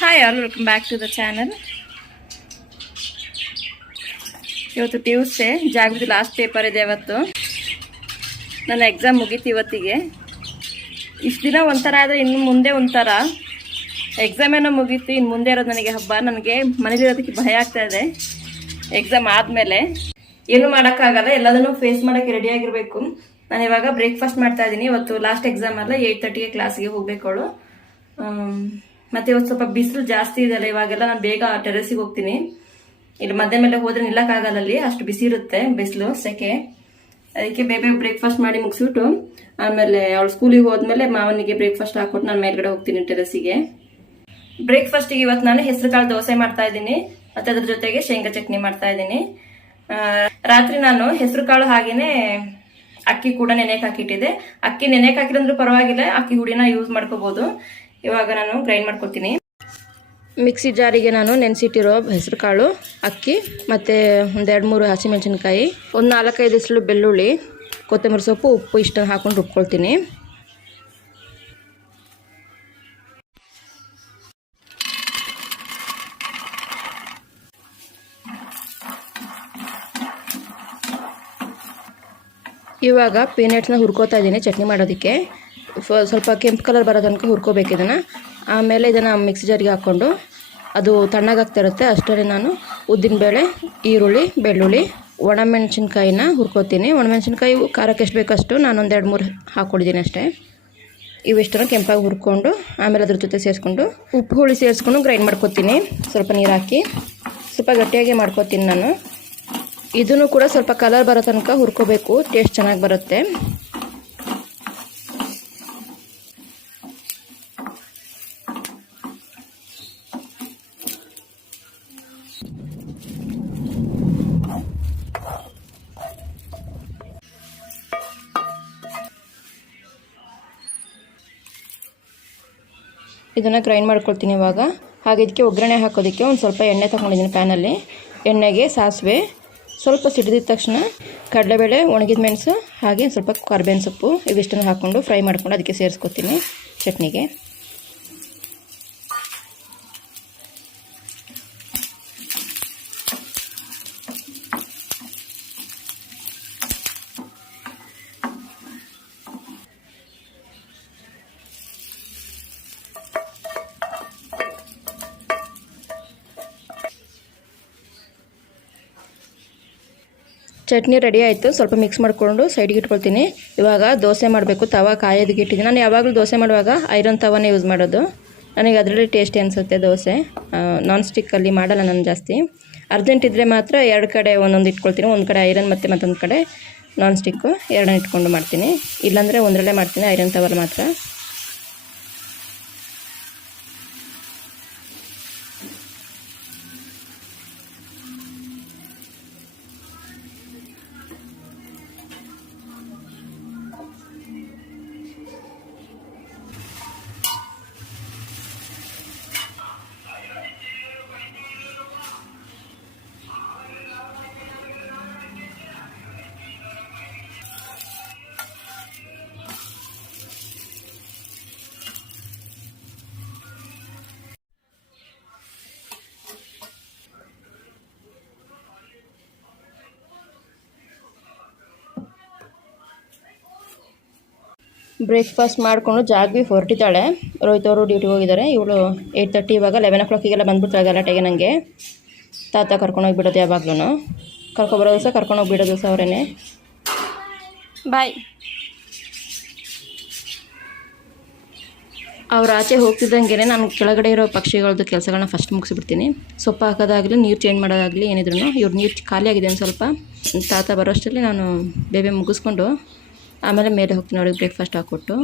Hi all, welcome back to the channel. ಇವತ್ತು Tuesday, Jagruti last paper ಇದೆ. ಇವತ್ತು ನನ್ನ ಎಕ್ಸಾಮ್ ಮುಗೀತು ಇವತ್ತಿಗೆ. ಇಷ್ಟು ದಿನ ಒಂಥರ ಆದರೆ ಇನ್ನು ಮುಂದೆ ಒಂಥರ. ಎಕ್ಸಾಮ್ ಏನೋ ಮುಗೀತು, ಇನ್ನು ಮುಂದೆ ಇರೋದು ನನಗೆ ಹಬ್ಬ. ನನಗೆ ಮನೇಲಿರೋದಕ್ಕೆ ಭಯ ಆಗ್ತಾ ಇದೆ. ಎಕ್ಸಾಮ್ ಆದಮೇಲೆ ಏನೂ ಮಾಡೋಕ್ಕಾಗಲ್ಲ, ಎಲ್ಲದನ್ನೂ ಫೇಸ್ ಮಾಡೋಕ್ಕೆ ರೆಡಿಯಾಗಿರಬೇಕು. ನಾನು ಇವಾಗ ಬ್ರೇಕ್ಫಾಸ್ಟ್ ಮಾಡ್ತಾ ಇದ್ದೀನಿ. ಇವತ್ತು ಲಾಸ್ಟ್ ಎಕ್ಸಾಮ್ ಅಲ್ಲ, 8:30ಗೆ ಕ್ಲಾಸಿಗೆ ಹೋಗ್ಬೇಕವಳು. ಮತ್ತು ಇವತ್ತು ಸ್ವಲ್ಪ ಬಿಸಿಲು ಜಾಸ್ತಿ ಇದೆಯಲ್ಲ, ಇವಾಗೆಲ್ಲ ನಾನು ಬೇಗ ಟೆರೆಸಿಗೆ ಹೋಗ್ತೀನಿ. ಇಲ್ಲಿ ಮಧ್ಯ ಮೇಲೆ ಹೋದ್ರೆ ನಿಲ್ಲಕ್ಕಾಗಲ್ಲ, ಅಲ್ಲಿ ಅಷ್ಟು ಬಿಸಿ ಇರುತ್ತೆ, ಬಿಸಿಲು ಸೆಕೆ. ಅದಕ್ಕೆ ಬೇಗ ಬ್ರೇಕ್ಫಾಸ್ಟ್ ಮಾಡಿ ಮುಗಿಸ್ಬಿಟ್ಟು ಆಮೇಲೆ ಅವಳು ಸ್ಕೂಲಿಗೆ ಹೋದ್ಮೇಲೆ ಮಾವನಿಗೆ ಬ್ರೇಕ್ಫಾಸ್ಟ್ ಹಾಕ್ಕೊಟ್ಟು ನಾನು ಮೇಲ್ಗಡೆ ಹೋಗ್ತೀನಿ ಟೆರೆಸಿಗೆ. ಬ್ರೇಕ್ಫಾಸ್ಟಿಗೆ ಇವತ್ತು ನಾನು ಹೆಸರು ಕಾಳು ದೋಸೆ ಮಾಡ್ತಾ ಇದ್ದೀನಿ, ಮತ್ತು ಅದ್ರ ಜೊತೆಗೆ ಶೇಂಗಾ ಚಟ್ನಿ ಮಾಡ್ತಾ ಇದ್ದೀನಿ. ರಾತ್ರಿ ನಾನು ಹೆಸರು ಕಾಳು ಹಾಗೇನೆ ಅಕ್ಕಿ ಕೂಡ ನೆನೆಯಕ್ಕೆ ಹಾಕಿಟ್ಟಿದ್ದೆ. ಅಕ್ಕಿ ನೆನೆಯಕ್ಕೆ ಹಾಕಿರಂದ್ರೂ ಪರವಾಗಿಲ್ಲ, ಅಕ್ಕಿ ಹುಡಿನ ಯೂಸ್ ಮಾಡ್ಕೋಬಹುದು. ಇವಾಗ ನಾನು ಗ್ರೈಂಡ್ ಮಾಡ್ಕೊತೀನಿ. ಮಿಕ್ಸಿ ಜಾರಿಗೆ ನಾನು ನೆನೆಸಿಟ್ಟಿರೋ ಹೆಸರು ಕಾಳು, ಅಕ್ಕಿ ಮತ್ತು ಒಂದು 2-3 ಹಸಿಮೆಣಸಿನ್ಕಾಯಿ, ಒಂದು 4-5 ಇಸಲು ಬೆಳ್ಳುಳ್ಳಿ, ಕೊತ್ತಂಬರಿ ಸೊಪ್ಪು, ಉಪ್ಪು ಇಷ್ಟನ್ನು ಹಾಕೊಂಡು ರುಬ್ಕೊಳ್ತೀನಿ. ಇವಾಗ ಪೀನಟ್ಸ್ನ ಹುರ್ಕೋತಾ ಇದ್ದೀನಿ ಚಟ್ನಿ ಮಾಡೋದಕ್ಕೆ. ಸ್ವಲ್ಪ ಕೆಂಪು ಕಲರ್ ಬರೋ ತನಕ ಹುರ್ಕೋಬೇಕು ಇದನ್ನು. ಆಮೇಲೆ ಇದನ್ನು ಮಿಕ್ಸಿ ಜಾರಿಗೆ ಹಾಕ್ಕೊಂಡು ಅದು ತಣ್ಣಗಾಗ್ತಾ ಇರುತ್ತೆ ಅಷ್ಟರಲ್ಲಿ ನಾನು ಉದ್ದಿನಬೇಳೆ, ಈರುಳ್ಳಿ, ಬೆಳ್ಳುಳ್ಳಿ, ಒಣಮೆಣಸಿನ್ಕಾಯಿನ ಹುರ್ಕೋತೀನಿ. ಒಣಮೆಣಸಿನ್ಕಾಯಿ ಖಾರಕ್ಕೆ ಎಷ್ಟು ಬೇಕಷ್ಟು ನಾನೊಂದು 2-3 ಹಾಕ್ಕೊಡಿದ್ದೀನಿ ಅಷ್ಟೇ. ಇವಿಷ್ಟನ್ನು ಕೆಂಪಾಗಿ ಹುರ್ಕೊಂಡು ಆಮೇಲೆ ಅದ್ರ ಜೊತೆ ಸೇರಿಸ್ಕೊಂಡು ಉಪ್ಪು ಹುಳಿ ಸೇರಿಸ್ಕೊಂಡು ಗ್ರೈಂಡ್ ಮಾಡ್ಕೊತೀನಿ. ಸ್ವಲ್ಪ ನೀರು ಹಾಕಿ ಸ್ವಲ್ಪ ಗಟ್ಟಿಯಾಗಿ ಮಾಡ್ಕೊತೀನಿ ನಾನು. ಇದನ್ನು ಕೂಡ ಸ್ವಲ್ಪ ಕಲರ್ ಬರೋ ತನಕ ಹುರ್ಕೋಬೇಕು, ಟೇಸ್ಟ್ ಚೆನ್ನಾಗಿ ಬರುತ್ತೆ. ಇದನ್ನು ಗ್ರೈಂಡ್ ಮಾಡ್ಕೊಳ್ತೀನಿ ಇವಾಗ. ಹಾಗೆ ಇದಕ್ಕೆ ಒಗ್ಗರಣೆ ಹಾಕೋದಕ್ಕೆ ಒಂದು ಸ್ವಲ್ಪ ಎಣ್ಣೆ ತೊಗೊಂಡಿದ್ದೀನಿ ಪ್ಯಾನಲ್ಲಿ. ಎಣ್ಣೆಗೆ ಸಾಸಿವೆ, ಸ್ವಲ್ಪ ಸಿಡಿದಿದ ತಕ್ಷಣ ಕಡಲೆಬೇಳೆ, ಒಣಗಿದ ಮೆಣಸು, ಹಾಗೆ ಸ್ವಲ್ಪ ಕರಿಬೇವಿನ ಸೊಪ್ಪು ಇವಿಷ್ಟನ್ನು ಹಾಕ್ಕೊಂಡು ಫ್ರೈ ಮಾಡ್ಕೊಂಡು ಅದಕ್ಕೆ ಸೇರಿಸ್ಕೊತೀನಿ ಚಟ್ನಿಗೆ. ಚಟ್ನಿ ರೆಡಿ ಆಯಿತು. ಸ್ವಲ್ಪ ಮಿಕ್ಸ್ ಮಾಡಿಕೊಂಡು ಸೈಡ್ಗೆ ಇಟ್ಕೊಳ್ತೀನಿ. ಇವಾಗ ದೋಸೆ ಮಾಡಬೇಕು. ತವ ಕಾಯೋದಕ್ಕೆ ಇಟ್ಟಿದ್ದೀನಿ. ನಾನು ಯಾವಾಗಲೂ ದೋಸೆ ಮಾಡುವಾಗ ಐರನ್ ತವನೇ ಯೂಸ್ ಮಾಡೋದು. ನನಗೆ ಅದರಲ್ಲಿ ಟೇಸ್ಟಿ ಅನಿಸುತ್ತೆ ದೋಸೆ. ನಾನ್ ಸ್ಟಿಕ್ಕಲ್ಲಿ ಮಾಡಲ್ಲ ನಾನು ಜಾಸ್ತಿ. ಅರ್ಜೆಂಟ್ ಇದ್ದರೆ ಮಾತ್ರ 2 ಕಡೆ ಒಂದೊಂದು ಇಟ್ಕೊಳ್ತೀನಿ. ಒಂದು ಕಡೆ ಐರನ್ ಮತ್ತು ಮತ್ತೊಂದು ಕಡೆ ನಾನ್ ಸ್ಟಿಕ್ಕು, 2 ಇಟ್ಕೊಂಡು ಮಾಡ್ತೀನಿ. ಇಲ್ಲಾಂದರೆ ಒಂದರಲ್ಲೇ ಮಾಡ್ತೀನಿ, ಐರನ್ ತವಲ್ಲಿ ಮಾತ್ರ. ಬ್ರೇಕ್ಫಾಸ್ಟ್ ಮಾಡಿಕೊಂಡು ಜಾಗ್ವಿ ಹೊರಟಿದ್ದಾಳೆ. ರೋಹಿತ್ ಅವರು ಡ್ಯೂಟಿಗೆ ಹೋಗಿದ್ದಾರೆ. ಇವಳು 8:30, ಇವಾಗ 11 o'clockಗೆಲ್ಲ ಬಂದುಬಿಡ್ತಾಳೆ ಗಲಾಟೆಗೆ. ನನಗೆ ತಾತ ಕರ್ಕೊಂಡೋಗಿ ಬಿಡೋದು, ಯಾವಾಗ್ಲೂ ಕರ್ಕೊಬರೋ ದಿವಸ ಕರ್ಕೊಂಡೋಗಿ ಬಿಡೋ ದಿವಸ ಅವರೇನೆ. ಬಾಯ್. ಅವ್ರು ಆಚೆ ಹೋಗ್ತಿದ್ದಂಗೆ ನಾನು ಕೆಳಗಡೆ ಇರೋ ಪಕ್ಷಿಗಳದ್ದು ಕೆಲಸಗಳನ್ನ ಫಸ್ಟ್ ಮುಗಿಸ್ಬಿಡ್ತೀನಿ. ಸೊಪ್ಪು ಹಾಕೋದಾಗಲಿ, ನೀರು ಚೇಂಜ್ ಮಾಡೋದಾಗಲಿ, ಏನಿದ್ರು ಇವ್ರು ನೀರು ಖಾಲಿ ಆಗಿದೆ ಒಂದು ಸ್ವಲ್ಪ. ತಾತ ಬರೋಷ್ಟರಲ್ಲಿ ನಾನು ಬೇಬಿ ಮುಗಿಸ್ಕೊಂಡು ಆಮೇಲೆ ಮೇಲೆ ಹೋಗ್ತೀನಿ ಅವ್ರಿಗೆ ಬ್ರೇಕ್ಫಾಸ್ಟ್ ಹಾಕ್ಕೊಟ್ಟು.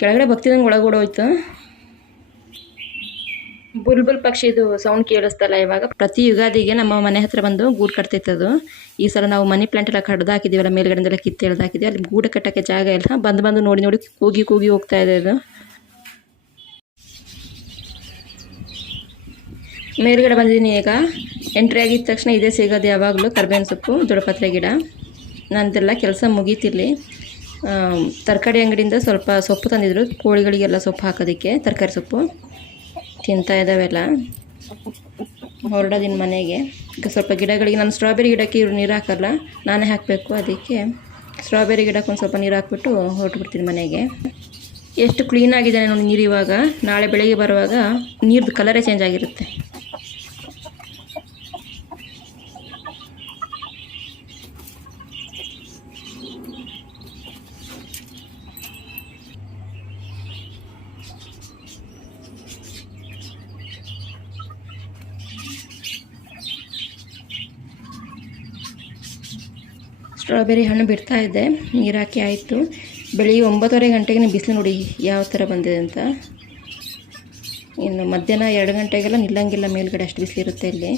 ಕೆಳಗಡೆ ಭಕ್ತಿದಂಗೆ ಒಳಗೂಡ ಹೋಯ್ತು. ಬುಲ್ಬುಲ್ ಪಕ್ಷಿದು ಸೌಂಡ್ ಕೇಳಿಸ್ತಲ್ಲ ಇವಾಗ. ಪ್ರತಿ ಯುಗಾದಿಗೆ ನಮ್ಮ ಮನೆ ಹತ್ರ ಬಂದು ಗೂಡು ಕಟ್ತಿತ್ತದು. ಈ ಸಲ ನಾವು ಮನಿ ಪ್ಲಾಂಟ್ ಎಲ್ಲ ಕಡ್ದು ಹಾಕಿದ್ದೀವಲ್ಲ, ಮೇಲ್ಗಡೆಯಿಂದೆಲ್ಲ ಕಿತ್ತು ಎಳ್ದು ಹಾಕಿದ್ದೀವಿ. ಅಲ್ಲಿ ಗೂಡು ಕಟ್ಟೋಕ್ಕೆ ಜಾಗ ಇಲ್ಲ. ಬಂದು ನೋಡಿ ಕೂಗಿ ಹೋಗ್ತಾ ಇದೆ ಅದು. ಮೇಲ್ಗಡೆ ಬಂದಿದ್ದೀನಿ. ಈಗ ಎಂಟ್ರಿ ಆಗಿದ ತಕ್ಷಣ ಇದೇ ಸಿಗೋದು ಯಾವಾಗಲೂ, ಕರ್ಬೇವಿನ ಸೊಪ್ಪು, ದೊಡ್ಡಪತ್ರೆ ಗಿಡ. ನಂದೆಲ್ಲ ಕೆಲಸ ಮುಗೀತಿರ್ಲಿ. ತರಕಾರಿ ಅಂಗಡಿಯಿಂದ ಸ್ವಲ್ಪ ಸೊಪ್ಪು ತಂದಿದ್ರು, ಕೋಳಿಗಳಿಗೆಲ್ಲ ಸೊಪ್ಪು ಹಾಕೋದಕ್ಕೆ. ತರಕಾರಿ ಸೊಪ್ಪು ತಿಂತಾ ಇದ್ದಾವೆಲ್ಲ. ಹೊರಡೋದಿನ ಮನೆಗೆ. ಈಗ ಸ್ವಲ್ಪ ಗಿಡಗಳಿಗೆ, ನಾನು ಸ್ಟ್ರಾಬೆರಿ ಗಿಡಕ್ಕೆ ಇವ್ರು ನೀರು ಹಾಕಲ್ಲ, ನಾನೇ ಹಾಕಬೇಕು. ಅದಕ್ಕೆ ಸ್ಟ್ರಾಬೆರಿ ಗಿಡಕ್ಕೆ ಒಂದು ಸ್ವಲ್ಪ ನೀರು ಹಾಕ್ಬಿಟ್ಟು ಹೊರಟುಬಿಡ್ತೀನಿ ಮನೆಗೆ. ಎಷ್ಟು ಕ್ಲೀನಾಗಿದೆ ನೋಡಿ ನೀರು. ಇವಾಗ ನಾಳೆ ಬೆಳಗ್ಗೆ ಬರುವಾಗ ನೀರ್ದು ಕಲರೇ ಚೇಂಜ್ ಆಗಿರುತ್ತೆ. ಸ್ಟ್ರಾಬೆರಿ ಹಣ್ಣು ಬಿಡ್ತಾ ಇದ್ದೆ, ನೀರು ಹಾಕಿ ಆಯಿತು. ಬೆಳಿಗ್ಗೆ 9:30 ಗಂಟೆಗೆ ಬಿಸಿಲು ನೋಡಿ ಯಾವ ಥರ ಬಂದಿದೆ ಅಂತ. ಇನ್ನು ಮಧ್ಯಾಹ್ನ 2 ಗಂಟೆಗೆಲ್ಲ ನಿಲ್ಲಂಗಿಲ್ಲ, ಮೇಲ್ಗಡೆ ಅಷ್ಟು ಬಿಸಿಲಿರುತ್ತೆ ಇಲ್ಲಿ.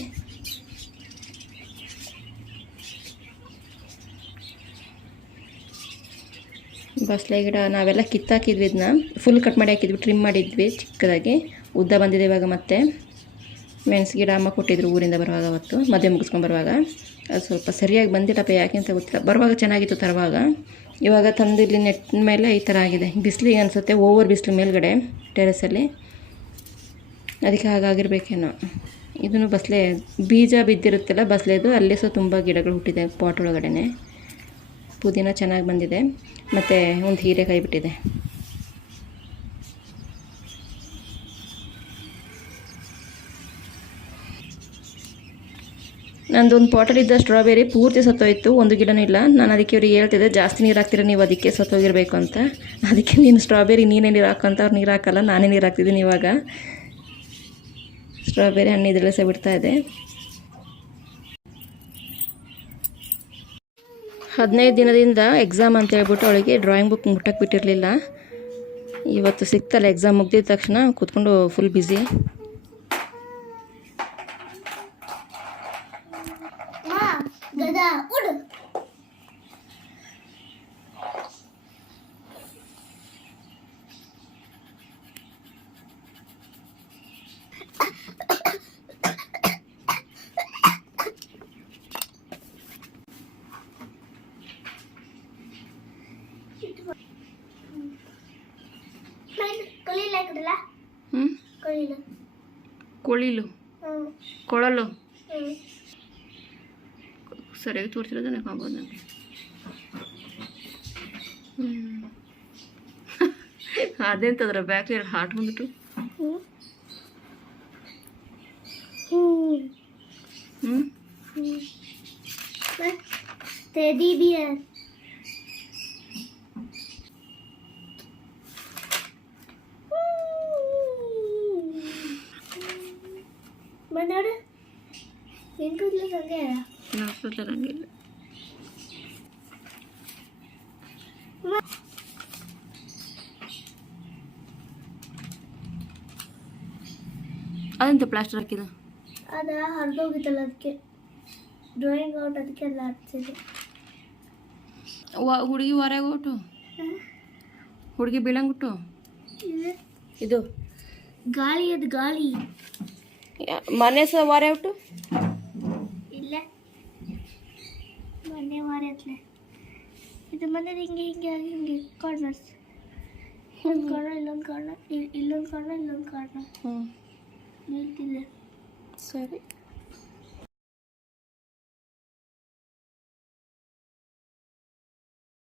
ಬಸಳೆ ಗಿಡ ನಾವೆಲ್ಲ ಕಿತ್ತಾಕಿದ್ವಿ, ಇದನ್ನ ಫುಲ್ ಕಟ್ ಮಾಡಿ ಹಾಕಿದ್ವಿ, ಟ್ರಿಮ್ ಮಾಡಿದ್ವಿ ಚಿಕ್ಕದಾಗಿ. ಉದ್ದ ಬಂದಿದೆ ಇವಾಗ. ಮತ್ತೆ ಮೆಣಸು ಗಿಡ ಅಮ್ಮ ಕೊಟ್ಟಿದ್ರು ಊರಿಂದ ಬರುವಾಗ, ಅವತ್ತು ಮದುವೆ ಮುಗಿಸ್ಕೊಂಡು ಬರುವಾಗ. ಅದು ಸ್ವಲ್ಪ ಸರಿಯಾಗಿ ಬಂದಿಲ್ಲಪ್ಪ, ಯಾಕೆ ಅಂತ ಗೊತ್ತಿಲ್ಲ. ಬರುವಾಗ ಚೆನ್ನಾಗಿತ್ತು ತರುವಾಗ. ಇವಾಗ ತಂದು ಇಲ್ಲಿ ನೆಟ್ಟಿನ ಮೇಲೆ ಈ ಥರ ಆಗಿದೆ. ಬಿಸಿಲಿಗೆ ಅನಿಸುತ್ತೆ, ಓವರ್ ಬಿಸಿಲು ಮೇಲ್ಗಡೆ ಟೆರೆಸಲ್ಲಿ, ಅದಕ್ಕೆ ಹಾಗಾಗಿರ್ಬೇಕೇನೋ. ಇದನ್ನು ಬಸಳೆ ಬೀಜ ಬಿದ್ದಿರುತ್ತಲ್ಲ ಬಸಳೆದು, ಅಲ್ಲೇ ಸಹ ತುಂಬ ಗಿಡಗಳು ಹುಟ್ಟಿದೆ ಪಾಟ್ ಒಳಗಡೆ. ಪುದೀನ ಚೆನ್ನಾಗಿ ಬಂದಿದೆ, ಮತ್ತು ಒಂದು ಹೀರೆಕಾಯಿ ಬಿಟ್ಟಿದೆ. ನಂದೊಂದು ಪಾಟಲ್ಲಿದ್ದ ಸ್ಟ್ರಾಬೆರಿ ಪೂರ್ತಿ ಸತ್ತೋಯ್ತು, ಒಂದು ಗಿಡನೂ ಇಲ್ಲ. ನಾನು ಅದಕ್ಕೆ ಇವ್ರಿಗೆ ಹೇಳ್ತಿದ್ದೆ, ಜಾಸ್ತಿ ನೀರು ಹಾಕ್ತೀರ ನೀವು, ಅದಕ್ಕೆ ಸತ್ತೋಗಿರಬೇಕು ಅಂತ. ಅದಕ್ಕೆ ನೀನು ಸ್ಟ್ರಾಬೆರಿ ನೀನೇ ನೀರು ಹಾಕಂತ, ಅವ್ರು ನೀರು ಹಾಕಲ್ಲ, ನಾನೇ ನೀರು ಹಾಕ್ತಿದ್ದೀನಿ ಇವಾಗ. ಸ್ಟ್ರಾಬೆರಿ ಹಣ್ಣು ಇದರಲ್ಲೇ ಸಹ ಬಿಡ್ತಾ ಇದೆ. 15 ದಿನದಿಂದ ಎಕ್ಸಾಮ್ ಅಂತ ಹೇಳ್ಬಿಟ್ಟು ಅವಳಿಗೆ ಡ್ರಾಯಿಂಗ್ ಬುಕ್ ಮುಟ್ಟಕ್ಕೆ ಬಿಟ್ಟಿರಲಿಲ್ಲ. ಇವತ್ತು ಸಿಕ್ತಲ್ಲ ಎಕ್ಸಾಮ್ ಮುಗ್ದಿದ ತಕ್ಷಣ ಕೂತ್ಕೊಂಡು ಫುಲ್ ಬ್ಯುಸಿ. ಕೊಳಿಲು ಕೊಳಲು ಸರಿಯಾಗಿ ತೋರಿಸಿರೋದು ನೆನಪಾಗ್ಬೋದು ನನಗೆ. ಅದೆಂತದ್ರ ಬ್ಯಾಕ್ ಎರಡು ಹಾರ್ಟ್ ಬಂದ್ಬಿಟ್ಟು. ಟೆಡಿ ಬಿಯರ್ ನೋಡು, ಹೆಂಗ್ ಕೂದಲು ಹಂಗೆ ಹಂಗಿಲ್ಲ. ಅದಂತ ಪ್ಲಾಸ್ಟರ್ ಹಾಕಿದ, ಅದ ಹರಿದೋಗಿತ್ತಲ್ಲ, ಅದಕ್ಕೆ ಡ್ರಾಯಿಂಗ್ ಔಟ್, ಅದಕ್ಕೆಲ್ಲ ಹಚ್ಚಿದೆ. ಹುಡುಗಿ ಹೊರಗೆ ಹೊಟ್ಟು, ಹುಡುಗಿ ಬೀಳಂಗ್ಬಿಟ್ಟು. ಇದು ಗಾಳಿ, ಅದು ಗಾಳಿ. ಮನೆ ಸಹ ವಾರೆ ಉಂಟು, ಇಲ್ಲ ಮನೆ ವಾರೆ ಹತ್ಲೆ. ಇದು ಮನೆ ಹಿಂಗೆ ಹಿಂಗೆ ಹಿಂಗೆ ಕಾರ್ನರ್ಸ್, ಒಂದು ಕಾರ್ನರ್, ಇಲ್ಲೊಂದು ಕಾರ್ನರ್, ಇಲ್ಲೊಂದು ಕಾರ್ನರ್, ಇಲ್ಲೊಂದು ಕಾರ್ನರ್. ನಿಲ್ತಿದೆ. ಸರಿ.